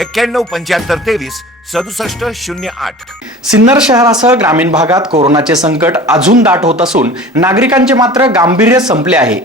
एक्क्याण्णव पंच्याहत्तर तेवीस सदुसष्ट शून्य आठ. सिन्नर शहरासह ग्रामीण भागात कोरोनाचे संकट अजून दाट होत असून नागरिकांचे मात्र गांभीर्य संपले आहे.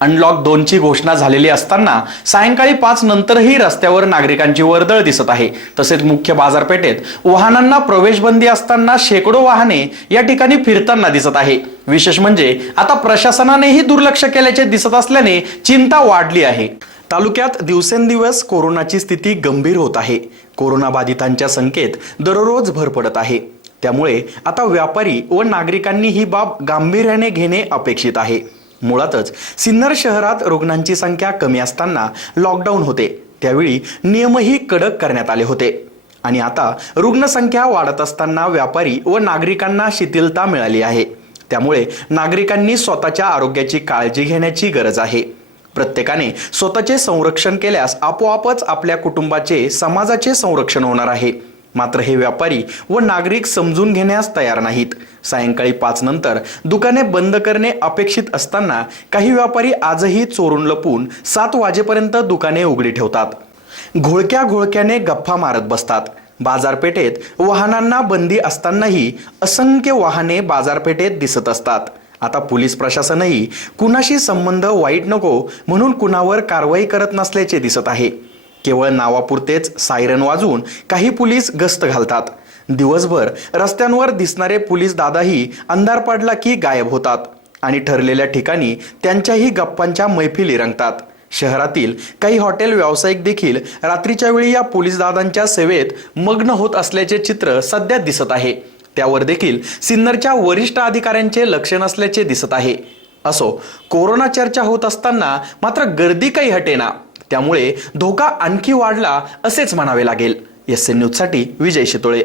अनलॉक दोनची घोषणा झालेली असताना सायंकाळी पाच नंतरही रस्त्यावर नागरिकांची वर्दळ दिसत आहे. तसेच मुख्य बाजारपेठेत वाहनांना प्रवेशबंदी असताना शेकडो वाहने या ठिकाणी फिरताना दिसत आहे. विशेष म्हणजे आता प्रशासनानेही दुर्लक्ष केल्याचे दिसत असल्याने चिंता वाढली आहे. तालुक्यात दिवसेंदिवस कोरोनाची स्थिती गंभीर होत आहे. कोरोनाबाधितांच्या संख्येत दररोज भर पडत आहे. त्यामुळे आता व्यापारी व नागरिकांनी ही बाब गांभीर्याने घेणे अपेक्षित आहे. मुळातच सिन्नर शहरात रुग्णांची संख्या कमी असताना लॉकडाऊन होते. त्यावेळी नियमही कडक करण्यात आले होते. आणि आता रुग्णसंख्या वाढत असताना व्यापारी व नागरिकांना शिथिलता मिळाली आहे. त्यामुळे नागरिकांनी स्वतःच्या आरोग्याची काळजी घेण्याची गरज आहे. प्रत्येकाने स्वतःचे संरक्षण केल्यास आपोआपच आपल्या कुटुंबाचे समाजाचे संरक्षण होणार आहे. मात्र हे व्यापारी व नागरिक समजून घेण्यास तयार नाहीत. सायंकाळी पाच नंतर दुकाने बंद करणे अपेक्षित असताना काही व्यापारी आजही चोरून लपून सात वाजेपर्यंत दुकाने उघडी ठेवतात. घोळक्या घोळक्याने गप्पा मारत बसतात. बाजारपेठेत वाहनांना बंदी असतानाही असंख्य वाहने बाजारपेठेत दिसत असतात. आता पोलीस प्रशासनही कुणाशी संबंध वाईट नको म्हणून कुणावर कारवाई करत नसल्याचे दिसत आहे. केवळ नावापुरतेच सायरन वाजून काही पोलीस गस्त घालतात. दिवसभर रस्त्यांवर दिसणारे पोलीस दादाही अंधार पडला की गायब होतात आणि ठरलेल्या ठिकाणी त्यांच्याही गप्पांच्या मैफिली रंगतात. शहरातील काही हॉटेल व्यावसायिक देखील रात्रीच्या वेळी या पोलीस दादांच्या सेवेत मग्न होत असल्याचे चित्र सध्या दिसत आहे. त्यावर देखील सिन्नरच्या वरिष्ठ अधिकाऱ्यांचे लक्ष नसल्याचे दिसत आहे. असो कोरोना चर्चा होत असताना मात्र गर्दी काही हटेना. त्यामुळे धोका आणखी वाढला असेच म्हणावे लागेल. एस एन न्यूजसाठी विजय शितोळे.